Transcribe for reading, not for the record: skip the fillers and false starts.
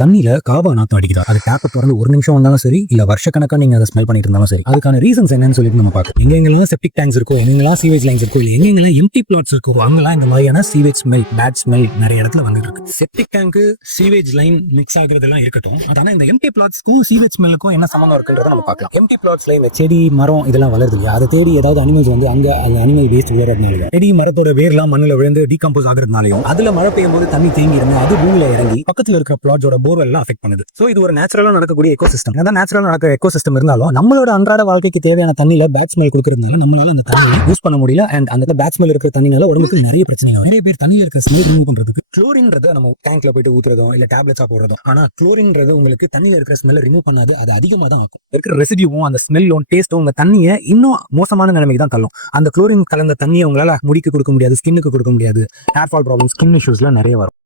தண்ணியில காபா நாத்தம் அடிக்குதா? அது டேப்பை திறந்து ஒரு நிமிஷம் வந்தாலும் சரி, இல்ல வருஷக்கணக்கா நீங்க அதை ஸ்மெல் பண்ணிட்டு இருந்தாலும் சரி, அதுக்கான ரீசன்ஸ் என்னன்னு சொல்லிட்டு நம்ம பார்க்கலாம். எங்கெங்கெல்லாம் செப்டிக் டேங்க்ஸ் இருக்கோ, எங்கெல்லாம் சீவேஜ் லைன்ஸ் இருக்கோ, இல்ல எங்கெங்கெல்லாம் எம்டி பிளாட்ஸ் இருக்கோ, அங்கெல்லாம் இந்த மாதிரியான சீவேஜ் ஸ்மெல், பேட் ஸ்மெல் நிறைய இடத்துல வந்துட்டு இருக்கு. Septic tank sewage line mix ஆகுறதெல்லாம் இருக்கட்டும், ஆனா இந்த எம்டி பிளாட்ஸ்க்கும் சீவேஜ் ஸ்மெல்லுக்கும் என்ன சம்பந்தம் இருக்குன்றத நம்ம பார்க்கலாம். எம்டி பிளாட்ஸ்ல இந்த செடி மரம் இதெல்லாம் வளருது இல்லையா, அதை தேடி ஏதாவது அனிமல்ஸ் வந்து அங்க அந்த அனிமல் வேஸ்ட் விழுறதுனால, செடி மரத்தோட வேர்லாம் மண்ணில் விழுந்து டீகம்போஸ் ஆகுறதுனாலையும், அதுல மழை பெய்யும் போது தண்ணி தேங்கி இருந்து அது பூமியில இறங்கி பக்கத்துல இருக்கிற பிளாட்ஸோட போர்வெல்லாம் அஃபெக்ட் பண்ணுது. சோ இது ஒரு நேச்சுரலா நடக்கக்கூடிய எக்கோசிஸ்டம். அதான் நேச்சுரலா நடக்கிற எக்கோசிஸ்டம் இருந்தாலும் நம்மளோட அன்றாட வாழ்க்கைக்கு தேவையான தண்ணியில பேட் ஸ்மெல் கொடுக்கறதுனால நம்மளால அந்த தண்ணியை யூஸ் பண்ண முடியல. அண்ட் அந்த பேட் ஸ்மெல் இருக்கிற தண்ணினால உடம்புக்கு நிறைய பிரச்சனைகள். நிறைய பேர் தண்ணியில் இருக்கிற ஸ்மெல் ரிமூவ் பண்றதுக்கு குளோரின்றத நம்ம டேங்க்ல போயிட்டு ஊத்துறதும் இல்ல டேப்லெட்ஸா போடுறதும். ஆனா குளோரின்றது உங்களுக்கு தண்ணியில் இருக்கிற ஸ்மெல் ரிமூவ் பண்ணாது, அது அதிகமாக தான் ஆகும். இருக்கிற ரெசிடியூவும் அந்த ஸ்மெல்லும் டேஸ்ட்டும் உங்க தண்ணியை இன்னும் மோசமான நிலைமைக்கு தான் தள்ளும். அந்த குளோரின் கலந்த தண்ணியை உங்களால முடிக்கு கொடுக்க முடியாது, ஸ்கின்னுக்கு கொடுக்க முடியாது. ஹேர் ஃபால் ப்ராப்ளம், ஸ்கின் இஷ்யூஸ்லாம் நிறைய வரும்.